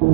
Well,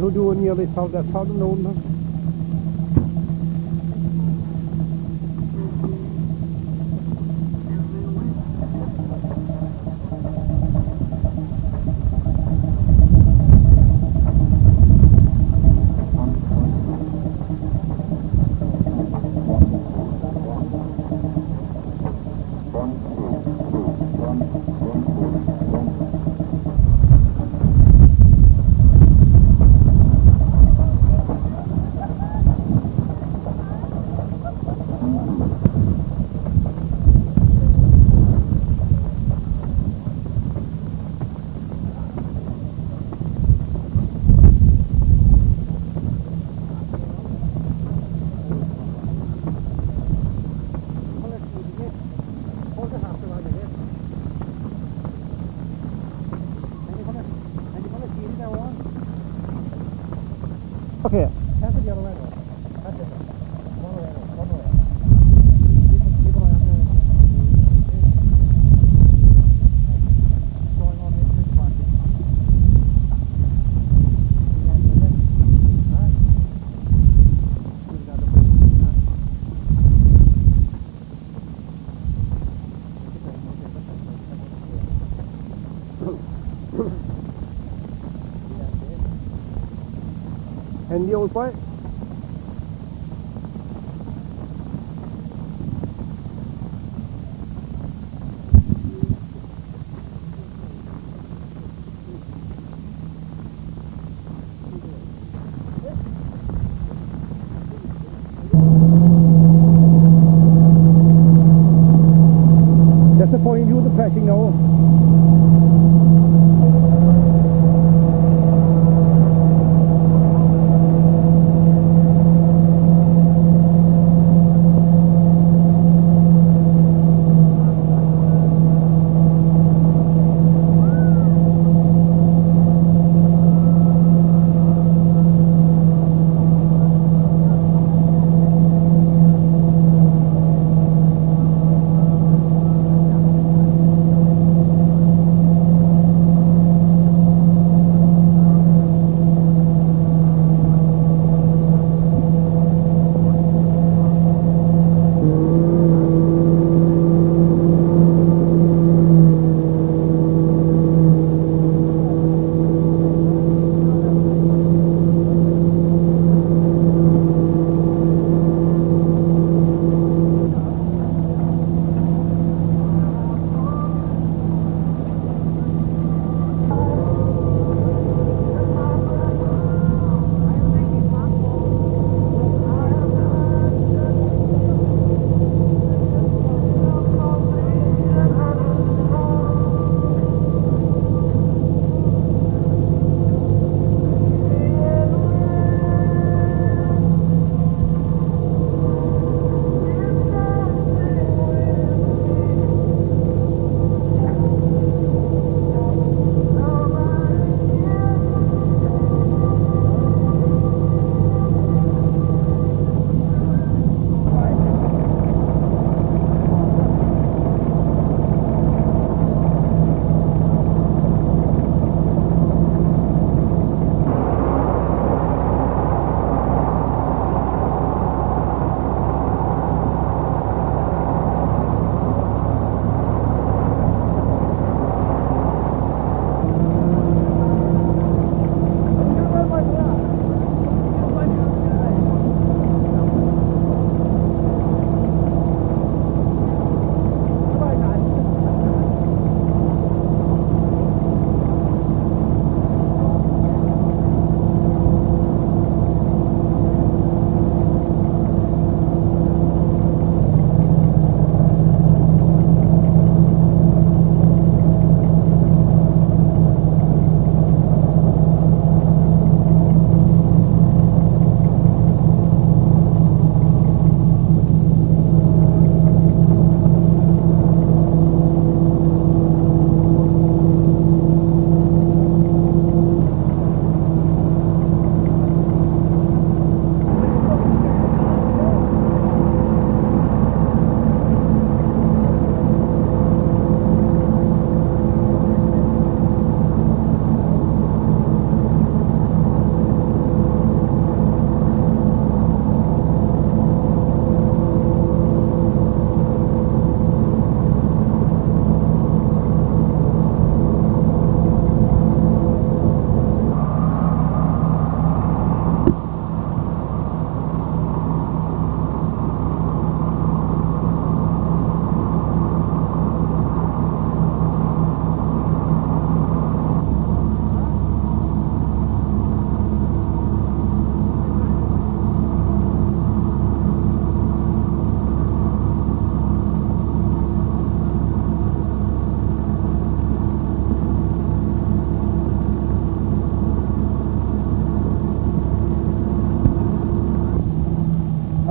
who do nearly solve that problem? No, no. Okay. That's the other way. That's it. One way. People are going on this big market. And the old boy? the point of view of the threshing now.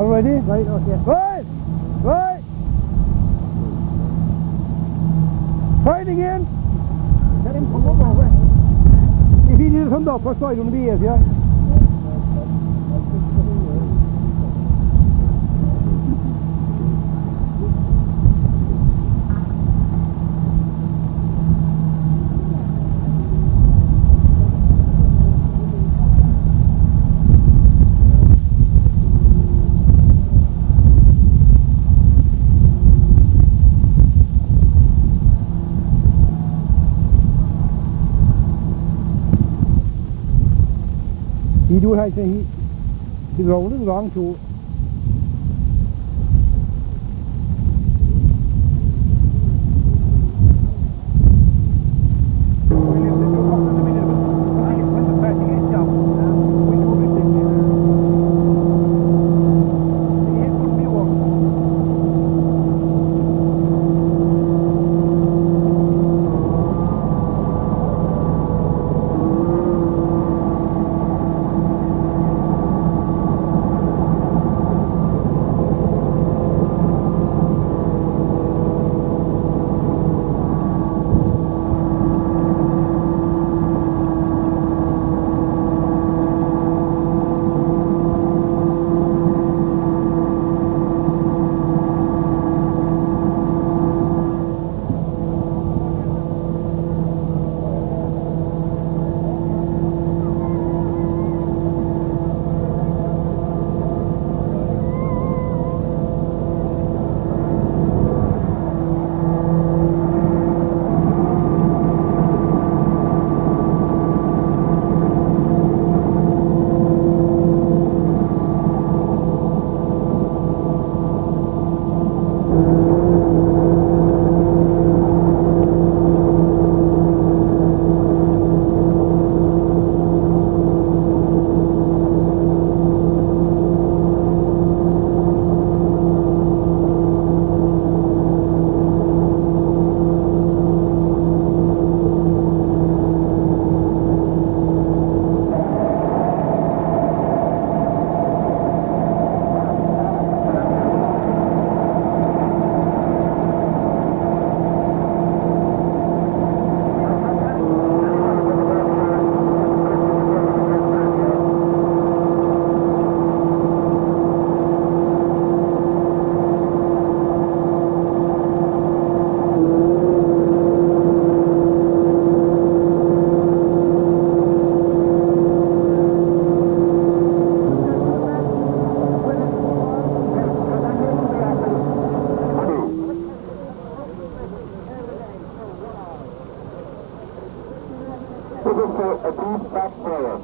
Ready? Right, okay. Right! Right! Try it again! Let him come over. If he did it from the upper side, it would be easier. He do I say he's rolling wrong too. into a deep backfire.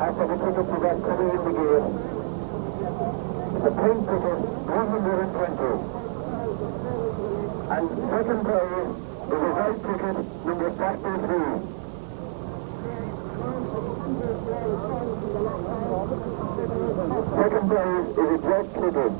After the ticket to that coming in the gate, the pink ticket 120, and second prize is a white ticket number 33. Second prize is a jet ticket.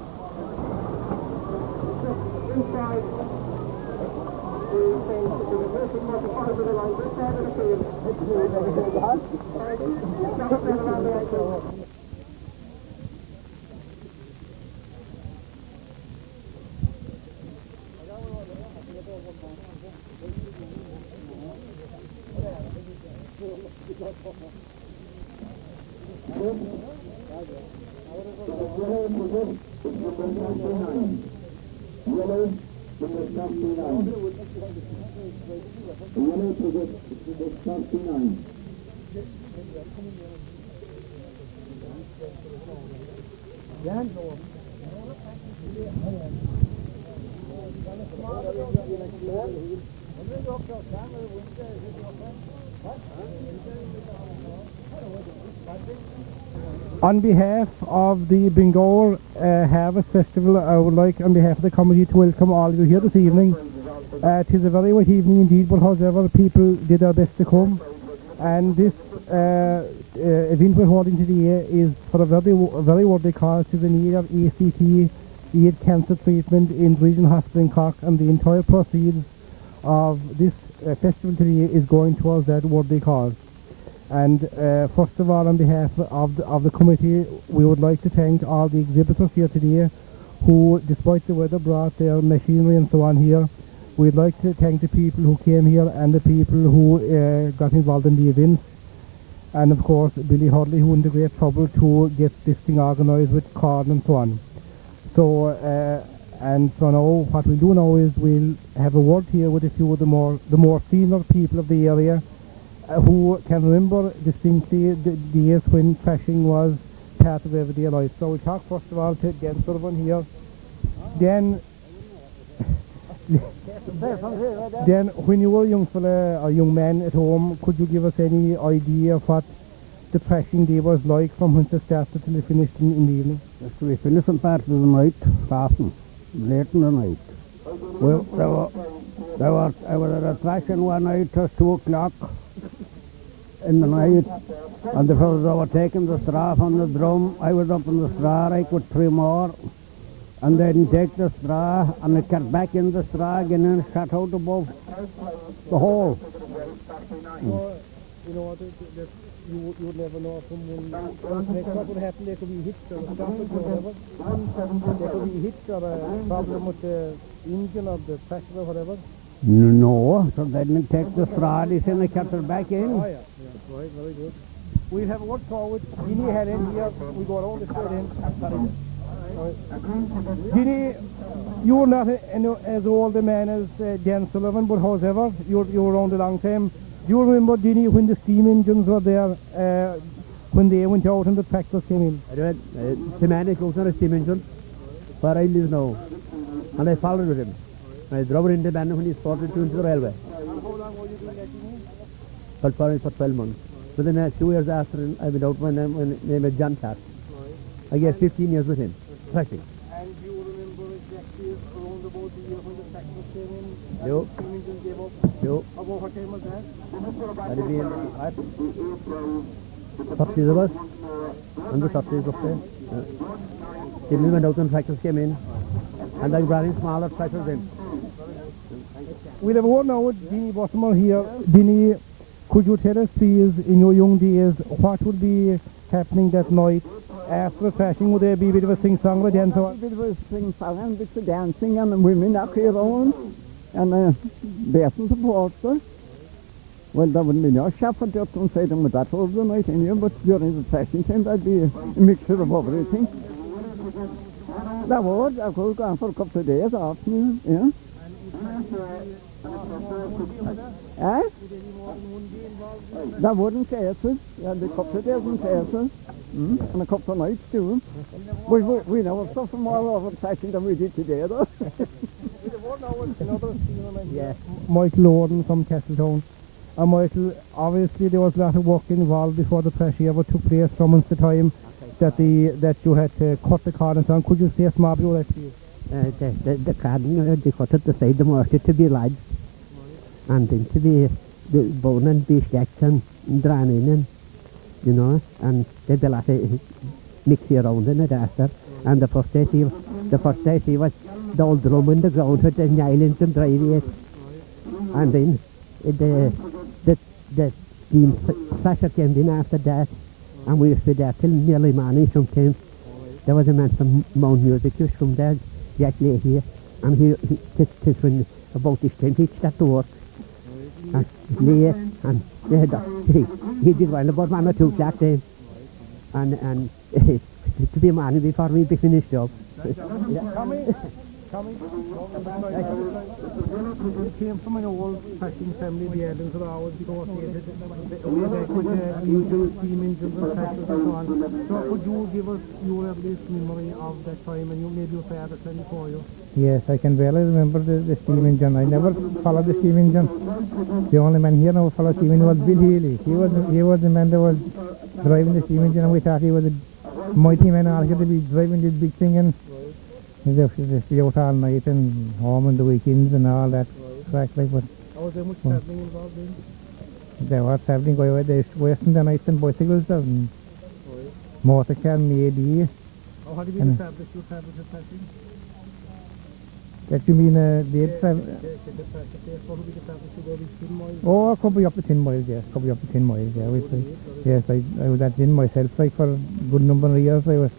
On behalf of the Bengour Harvest Festival, I would like, on behalf of the committee, to welcome all of you here this evening. It is a very wet evening indeed, but however, people did their best to come. And this event we're holding today is for a very worthy cause, to the need of ACT AIDS cancer treatment in the Regional Hospital in Cork, and the entire proceeds of this festival today is going towards that worthy cause. And first of all, on behalf of the committee, we would like to thank all the exhibitors here today who, despite the weather, brought their machinery and so on here. We'd like to thank the people who came here and the people who got involved in the events. And of course, Billy Hudley, who went to great trouble to get this thing organised with corn and so on. So, so now, what we'll do now is we'll have a word here with a few of the more senior people of the area, who can remember distinctly the years when threshing was part of everyday life. So we'll talk first of all to Dan Sullivan here. Dan, when you were a young fella, or young man at home, could you give us any idea of what the threshing day was like from when it started till it finished in the evening? We finished in part of the night, often, late in the night. Well, I was at a threshing one night at 2 o'clock in the night, and the fellows were taking the straw from the drum. I was up in the straw like with 3 more, and they didn't take the straw, and it got back in the straw again and shot out above the hole. So, you know, you would never know from when what would happen. There could be hits or stoppage or whatever. There could be hits or a problem with the engine or the tractor or whatever. No, so they didn't take the straw, they said they kept it back in. Oh yeah, right, very good. We'll have a word forward. Ginny had in here, we go all this way in. Ginny, you're not as old a man as Dan Sullivan, but however, you're around a long time. Do you remember, Ginny, when the steam engines were there, when they went out and the tractors came in? I do it. The man goes on a steam engine, where I live now, and I followed with him. I drove into Bengour when he spotted to into the railway. How long were you doing that, Ginny? Well, for 12 months. Within 2 years after, I went out when name was John Clark. I gave 15 years with him, threshing. And do you remember exactly around about the year when the tractors came in? No. And the steam engine gave up? No. About what time was that? Had it been what? 30s of us, and the 30s up there. People went out and tractors came in, and I brought in smaller tractors in. We'll have a word now with Dinny Bottomer here. Dinny, could you tell us please, in your young days, what would be happening that night after the threshing? Would there be a bit of a sing-song or a dance? A bit of a sing-song and a bit of dancing, and the women up here on, and betting to water. Well, that wouldn't be no shepherd just on saying with that over the night in here, but during the threshing time, that'd be a mixture of everything. That was gone for a couple of days afternoon, yeah. Eh? That wouldn't cases. We had a couple of days in cases. And a couple of nights too. We never suffer more over threshing than we did today though. Yeah. Michael Orden from Castletown. And Michael, obviously there was a lot of work involved before the pressure ever took place from the time that you had to cut the corn on. Could you say a small bit about that, please? The cardinal, they cut it aside the market to be lads, and then to be the bone and be stacked and drawn in, and, you know, and there'd be a lot of mixing around in it after. And the first day she was the old drum in the ground with the islands and dry it. And then the steam pressure came in after that, and we used to be there till nearly morning sometimes. There was a man from Mount Music just from there, Jack lay here, and he when about this time he started to work. And lay, and he did well about 1 or 2 o'clock then. And to be morning before we be finished up. Tommy, you came from an old threshing family, the Ellens are always negotiated way back with the usual steam engines and tractors and so on. So could you give us your earliest memory of that time, and maybe your father can for you? Yes, I can barely remember the steam engine. I never followed the steam engine. The only man here now who followed steam engine was Bill Healy. He was the man that was driving the steam engine, and we thought he was a mighty man out here to be driving this big thing, and they out all night and home on the weekends and all that crack like. But was there much travelling involved in? There was travelling going away. They wasting the nights and bicycles and motor car maybe. How had you been established your travel to threshing? That you mean the travel? Oh, a couple up to 10 miles, yes. Couple up to 10 miles, yeah. Yes, I was at in myself like for a good number of years. I was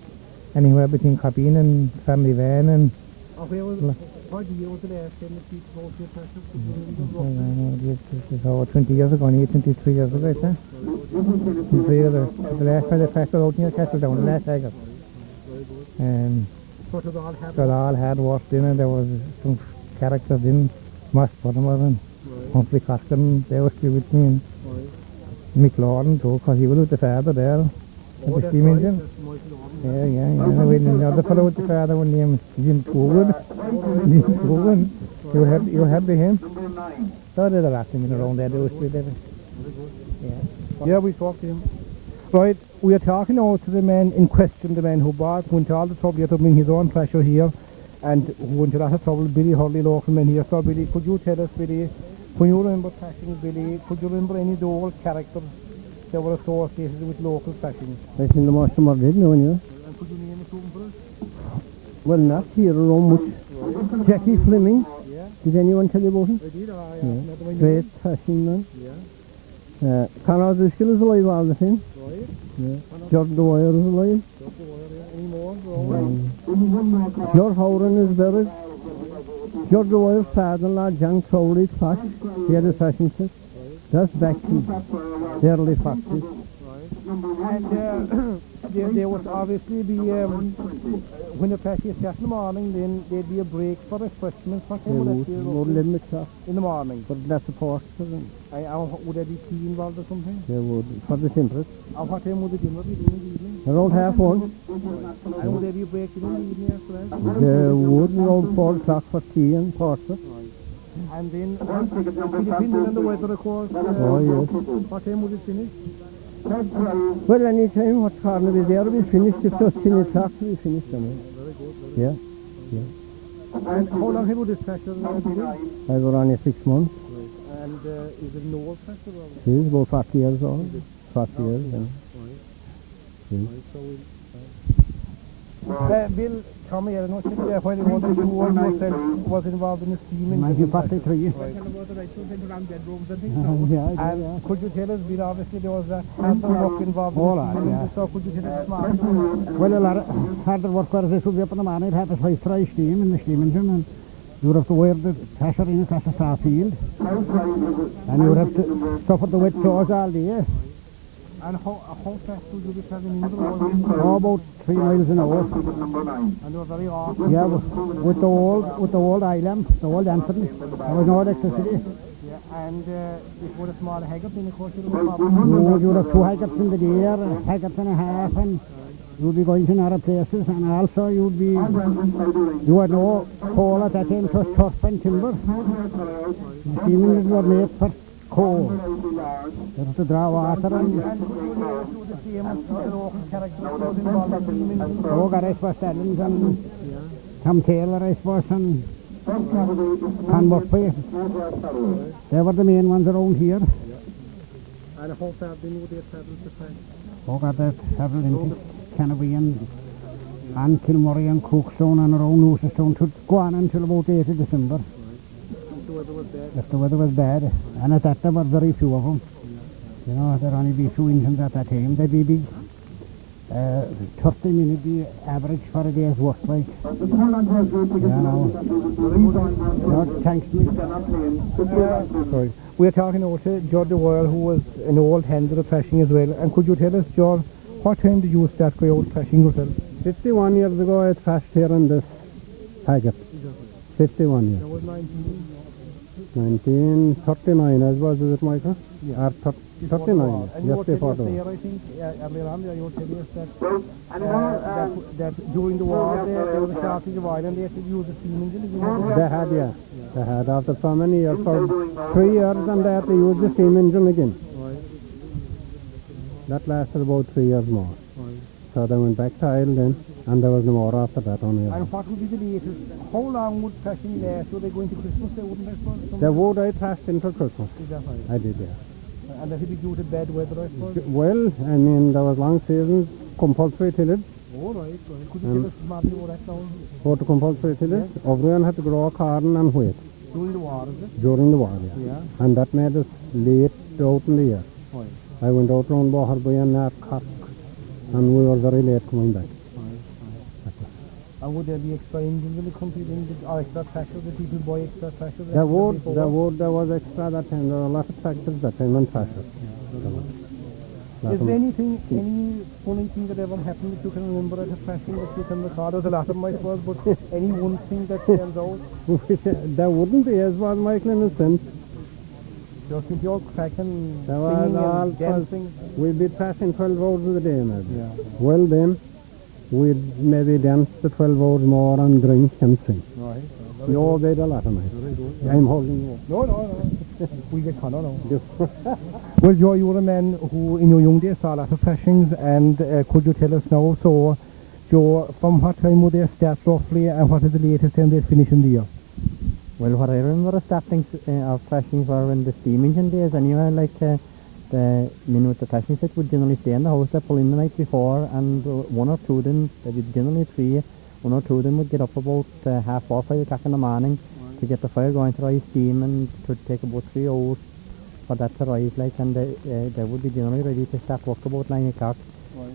anywhere between cabin and family van and... What year was the last time that you bought your tractor? It's over 20 years ago, 23 years ago, I'd say. 23 years ago. The last time the tractor out near Castletown, the last August. So it all had washed in, and there was some characters in, Moss Bottomer and Humphrey Coskin, they were still with me, and Mick Lawden too, because he was with the father there, with the steam engine. Yeah. We another fellow with the father was named Jim Cowan. You had with him. So there's a lot of them around there, those two there. Yeah, we talked to him. Right, we are talking now to the man in question, the man who went to all the trouble to bring his own pressure here, and who went to a lot of trouble, Billy Hurley, local man here. So Billy, could you tell us, Billy, when you remember threshing, Billy, could you remember any of the old characters that were associated with local threshing? I think the most of them are dead now, yeah. And could you name a few for us? Well, not here around much. Jackie Fleming. Yeah. Did anyone tell you about him? I did, yeah. Great threshing man. Yeah. Conor Driscoll is alive all the time. Right. Yeah. George Dwyer is alive. Any more? George Howren is buried. George Dwyer's father-in-law, John Crowley's Fox. He had a threshing set. That's back in the early 40s. And there would obviously be, when the pressure starts in the morning, then there'd be a break for refreshments. What time would that be? In the morning. For the support. Would there be tea involved or something? There would, for the temperate. And what time would the dinner be in the evening? Around 1:30. And would there be a break in the evening after that? There would, around 4 o'clock for tea and porter. And then, depending on the weather, of course, oh, yes. what time would it finish? Well, any time what corner we there, we finished. If it was 10 o'clock, we finished. Very good. Yeah. And how long have you this pressure been? I was only 6 months. And is it an old pressure? It is about 40 years old. 40 years, Bill, Tommy, I don't know if you when you yourself was involved in the steam engine. 1943. And could you tell us, Bill, obviously there was a harder work involved in the steam engine, so could you tell us more? Well, a lot of harder work was this would be up in the morning. It had to high fry steam in the steam engine, and you would have to wear the pressure in across the star field, and you would have to suffer the wet claws all day. And how fast would you be travelling into the world? Oh, about 3 miles an hour. And they were very awesome. Yeah, with the old island, the old Anthony. There was no electricity. Yeah, and it was a small haggard, then of course you would have problems. No, you would have 2 haggards in the day, a haggard and a half, and you'd be going to other places, and also you had no coal at that time, just turf and timber. The steam engines were made for coal. They had to draw water and... Oh, guys was Stellins and Tom Taylor, I suppose, and Pan Murphy. They were the main ones around here. And how far then would they travel to find? Oh, God, they travelled into Canterbury and Kilmurray and Cookstone and around Lousestone to go on until about 8th of December. The weather was bad. If the weather was bad, and at that there were very few of them. You know, there'd only be 2 engines at that time. They'd be big. 30 minutes the average for a day's work, like. No, thanks to me. Sorry. We're talking now to George the Royal, who was an old hand at the threshing as well. And could you tell us, George, what time did you start going out threshing yourself? 51 years ago I thrashed here in this haggard. 51 years. That was 1939 as was it, Michael? Yeah. 39, and you just before the war. there, I think, earlier on there, you were telling us that during the war there was a shortage of oil and they had to use a steam engine. They had, yeah. They had after so many years, for 3 years, and they had to use the steam engine again. Right. That lasted about 3 years more. Right. So they went back to oil then, and there was no more after that on here. And what would be the latest? How long would threshing last? Were they going to Christmas? They wouldn't, I suppose? They would, I thrashed into Christmas. Is that right? I did, yeah. And that would be due to bad weather, I suppose? Well, I mean, there was long seasons, compulsory tillage. Oh, right. Could you tell us maybe about that now? What the compulsory tillage? Yeah. Everyone had to grow corn and wheat During the war, is it? during the war, yeah. Yeah. And that made us late out in the year. Right. I went out round Boherby and Cork, and we were very late coming back. And would there be extra engines in the country then, or extra tractors that people buy extra tractors? There was extra that time. There were a lot of tractors that time and tractors. Is there anything, any funny thing that ever happened that you can remember at a threshing that you can record? There's a lot of them, I suppose, but any one thing that stands out? There wouldn't be, as was Michael in a sense. Just in your cracking, There was singing all and dancing? we'd be thrashing 12 hours a day, maybe. Yeah. Well then, we'd maybe dance the 12 hours more and drink and sing. Right. You obeyed a lot of night. I'm holding you. No. We get Connor now. Well, Joe, you were a man who in your young days saw a lot of threshings, and could you tell us now, so, Joe, from what time would they start roughly, and what is the latest time they finish in the year? Well, what I remember starting of threshing were in the steam engine days anyway, like the men with the threshing set would generally stay in the house, they pull in the night before, and 1 or 2 of them, they would generally 3, 1 or 2 of them would get up about 4:30, 5 o'clock in the morning to get the fire going to rise steam, and it would take about 3 hours for that to rise, like, and they would be generally ready to start work about 9 o'clock,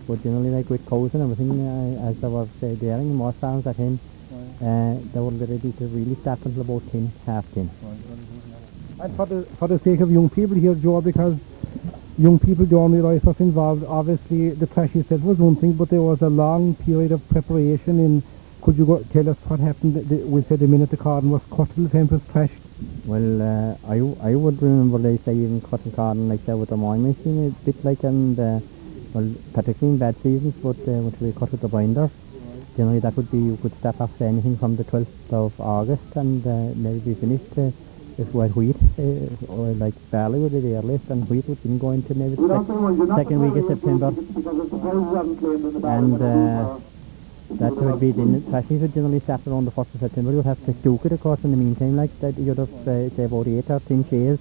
but generally like with cows and everything, as they were daring in most farms at him, they were ready to really start until about 10, half 10. And for the sake of young people here, Joe, because young people don't realise what's involved, obviously the thresh itself was one thing, but there was a long period of preparation in. Could you tell us what happened? We said the minute the corn was cut till the time it was threshed. Well, I would remember they say even cutting corn like that with the mowing machine a bit like, and well, particularly in bad seasons, but when we cut with the binder, generally that would be, you could start off anything from the 12th of August and maybe be finished if we had wheat, or like barley would be the earliest, and wheat would be going to maybe second week of September, and that would be the threshing would generally start around the 1st of September. You'd have to stoke it, of course, in the meantime, like that. You'd have say about 8 or 10 shares,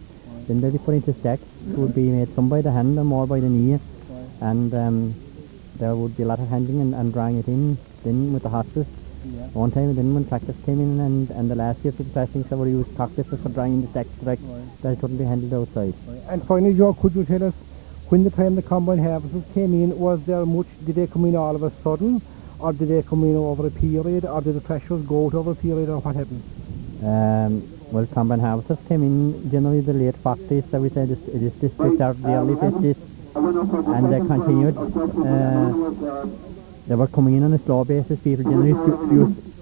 then they'd be put into stacks. It would be made some by the hand and more by the knee, and there would be a lot of handling and drying it in, then with the horses. One time, then when tractors came in, and the last year of the threshing, so we used tractors for drying the stacks direct, that it couldn't be handled outside. And finally, Joe, could you tell us, when the time the combine harvesters came in, was there much, did they come in all of a sudden, or did they come in over a period, or did the threshers go out over a period, or what happened? Well, combine harvesters came in generally the late 40s, so we say this district, or the early 50s, and they continued. They were coming in on a slow basis. People generally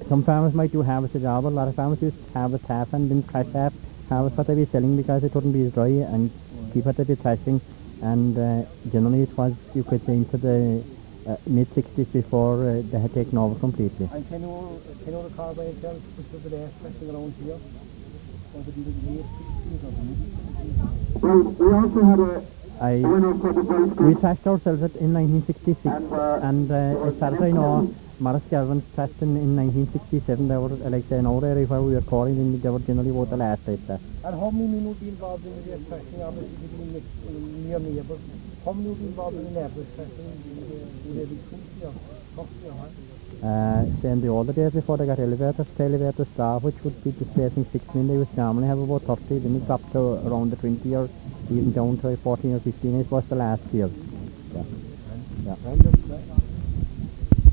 some farmers might do harvest a job, but a lot of farmers used to harvest half and then crash half, harvest what they'd be selling because it wouldn't be dry, and keep what they'd be threshing. And generally it was, you could say, into the mid-60s before they had taken over completely. And can you recall by any chance which was the last threshing around here? Was it in the late 60s or something? Well, we also had a winner for the boys' We thrashed ourselves in 1966, and as far as I know, Morris Garvin thrashed in 1967. They were, like say, in our area where we were calling, and they were generally about the last place there. And how many men would be involved in the threshing? Obviously, being near neighbours. How many would be involved in the average threshing? Would they be 20 or 30 or what? Say in the older days before they got elevator staff, which would be displacing 6 men, they would normally have about 30, then it dropped to around the 20 or even down to 14 or 15. It was the last year. Yeah.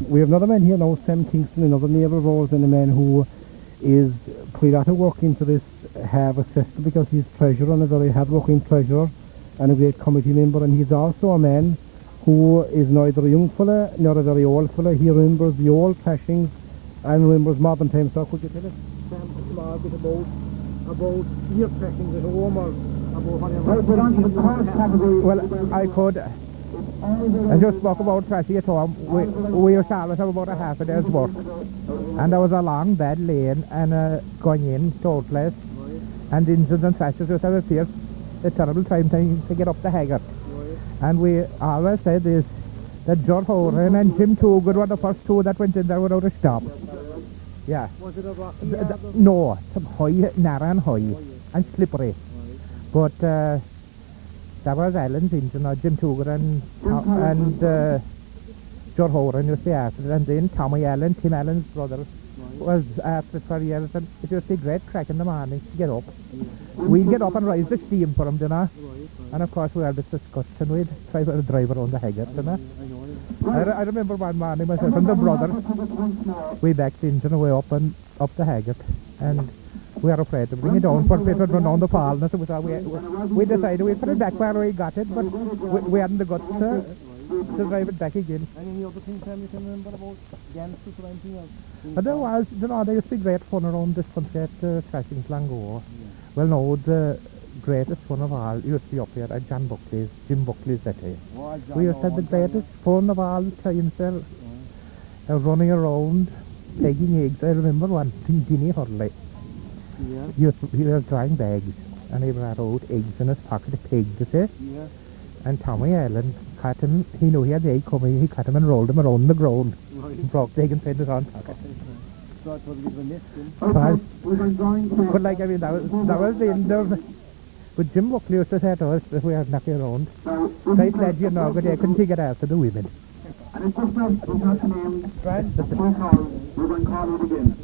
We have another man here now, Sam Kingston, another neighbour of ours, and a man who is put a lot of work into this harvest system because he's treasurer and a very hard-working treasurer and a great committee member, and he's also a man who is neither a young fella nor a very old fella. He remembers the old threshings and remembers modern times. So could you tell us, Sam, a small bit about your threshings at home or about whatever? Well, I could. I just spoke about threshing at home. We used to always have about a half a day's work. And there was a long bed lane and going in totaless. And the engines and threshers used to have a terrible time to get up the haggard. And we always said this, that George Horan and Jim Toogood were the first two that went in there without a stop. Yeah. Was it a rocky No, some high, narrow and high, and slippery. But that was Alan's engine, or Jim Toogood and George Horan used to be after it. And then Tommy Allen, Tim Allen's brother, was after it for years. And it used to be great crack in the morning to get up. We'd get up and raise the steam for them, you know. And of course we had this discussion, we'd try to drive around the haggard, you know. I remember one morning myself and the brother, we backed the engine away up the haggard, and we were afraid to bring it down for it would run down the pole, and so we decided we'd put it back where we got it, but we hadn't the guts to drive it back again. Any other things, Sam, you can remember about Jansus or anything else? But there was, you know, there used to be great fun around this country at Threshing Bengour. Well, no, the greatest fun of all used to be up here at Jim Buckley's that day. We used to have the greatest fun of all the time, sir. Running around, taking eggs. I remember one thing, Ginny Hurley. He was drying bags, and he brought out eggs in his pocket, a pig, you see. And Tommy Allen caught him, he knew he had the egg coming, he caught him and rolled him around the ground. And broke the egg and put it on pocket. But like, I mean, that was the end of... But Jim Buckley used to say to us that we had knocking around. Right, lad, you know, but I couldn't take it after the women. And it's just not named. Right. We're going to call it again.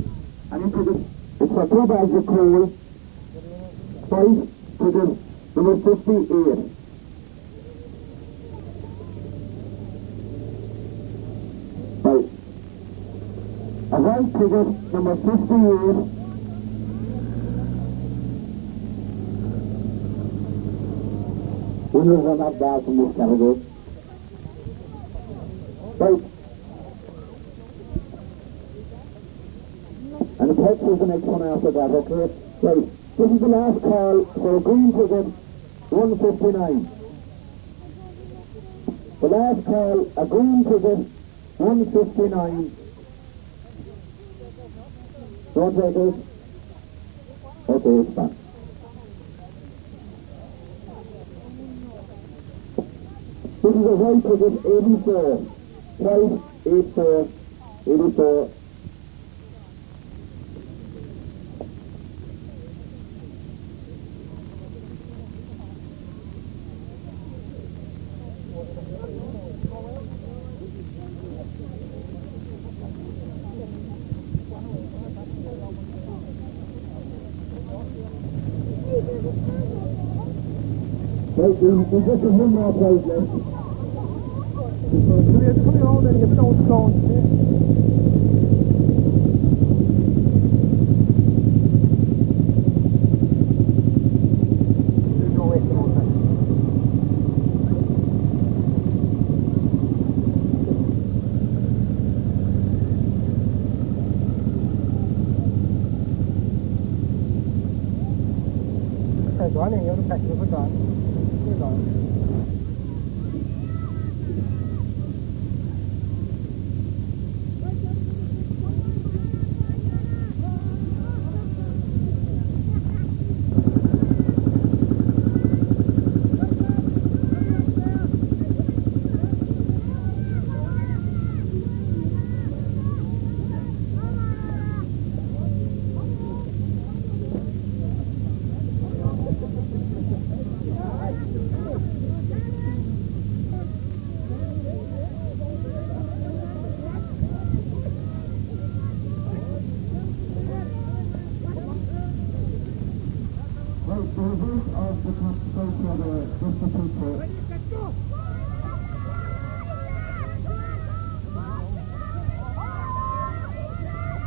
And it's for 2 bags of coal, 5 to the number 58. Right. A white ticket, number 58. Winners are not bad from this category. Right. And the text is the next one after that, okay? Right. This is the last call for a green ticket, 159. The last call, a green ticket, 159. Don't take it. Okay, it's fine. This is a white ticket, 84. Twice, 84, 84. Right, there's just one more prize left. Coming around and give it out the go on in, you're the for gone. Go on.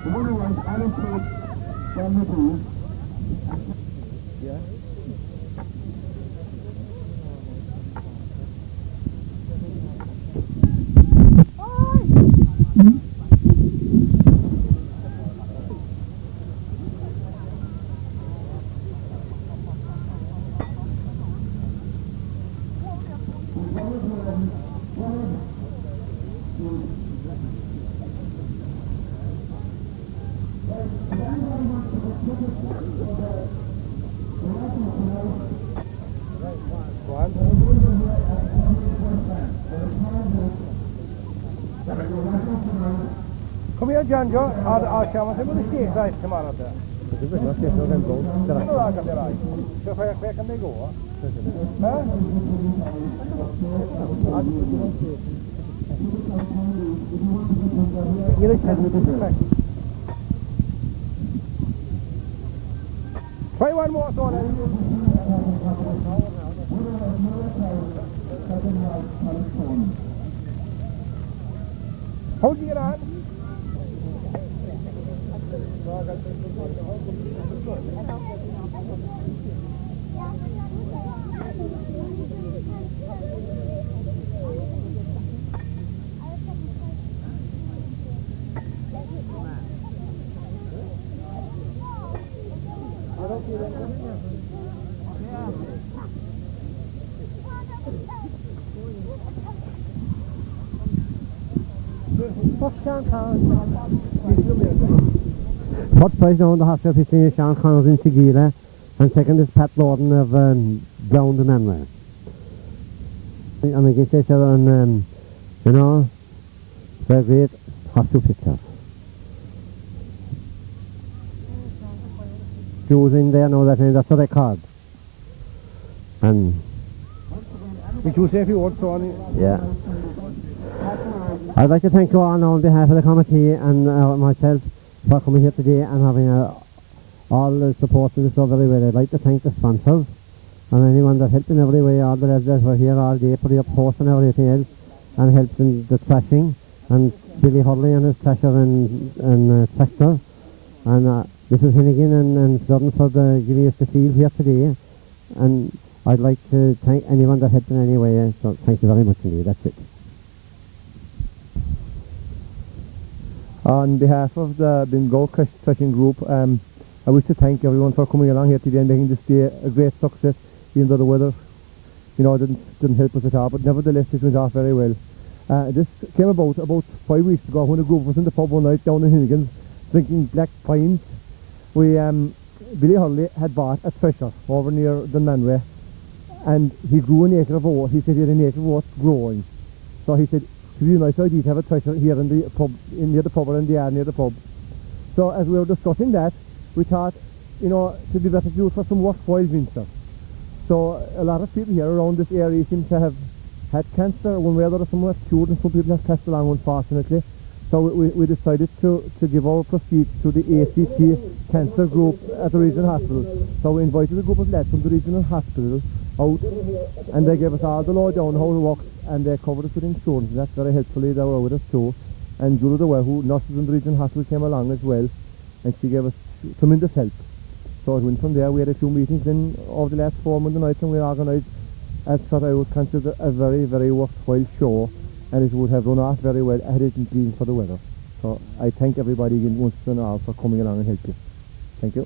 The winner was Anecdotes from the booth. Come here, John Joe. I'll show myself with the steak right tomorrow. There. Det är väl det som går. Det kan bli right. Så får jag kan det gå. Va? Try one more, so hold you get on. First prize now in the Hofstra fishing is Sean Connors in Sigila, and second is Pat Lorden of Down the Manway. And I guess they're on, you know, they're great Hofstra pictures. Joe's in there now, that's a record. And we should say a few words on it. yeah. I'd like to thank you all now on behalf of the committee and myself for coming here today and having all the support to the show very well. I'd like to thank the sponsors and anyone that helped in every way, all the lads that were here all day for your post and everything else, and helped in the threshing, and Billy Hurley and his thresher and tractor, and Mrs. Hennigan and Snodden for giving us the field here today. And I'd like to thank anyone that helped in any way, so thank you very much indeed. That's it. On behalf of the Bengour Threshing Group, I wish to thank everyone for coming along here today and making this day a great success, even though the weather, you know, didn't help us at all. But nevertheless, it went off very well. This came about 5 weeks ago when a group was in the pub one night down in Hennigan's drinking black pines. Billy Hurley had bought a thresher over near the Manway, and he grew an acre of oat. He said he had an acre of oat growing. So he said, it would be a nice idea to have a thresher here in the pub, near the pub or in the yard near the pub. So as we were discussing that, we thought, you know, it would be better to do it for some worthwhile venture. So a lot of people here around this area seem to have had cancer one way or other. Some have cured and some people have passed along, unfortunately. So we decided to give our proceeds to the ACT cancer group at the regional hospital. So we invited a group of lads from the regional hospital out, and they gave us all the lowdown how it works, and they covered us with insurance. That's very helpfully. They were with us too. And Julie the who nurses in the regional hospital came along as well, and she gave us tremendous help. So it went from there. We had a few meetings in over the last 4 Monday nights, and we organised as what I would consider a very, very worthwhile show, and it would have run off very well had it not been for the weather. So I thank everybody again once and all for coming along and helping. Thank you.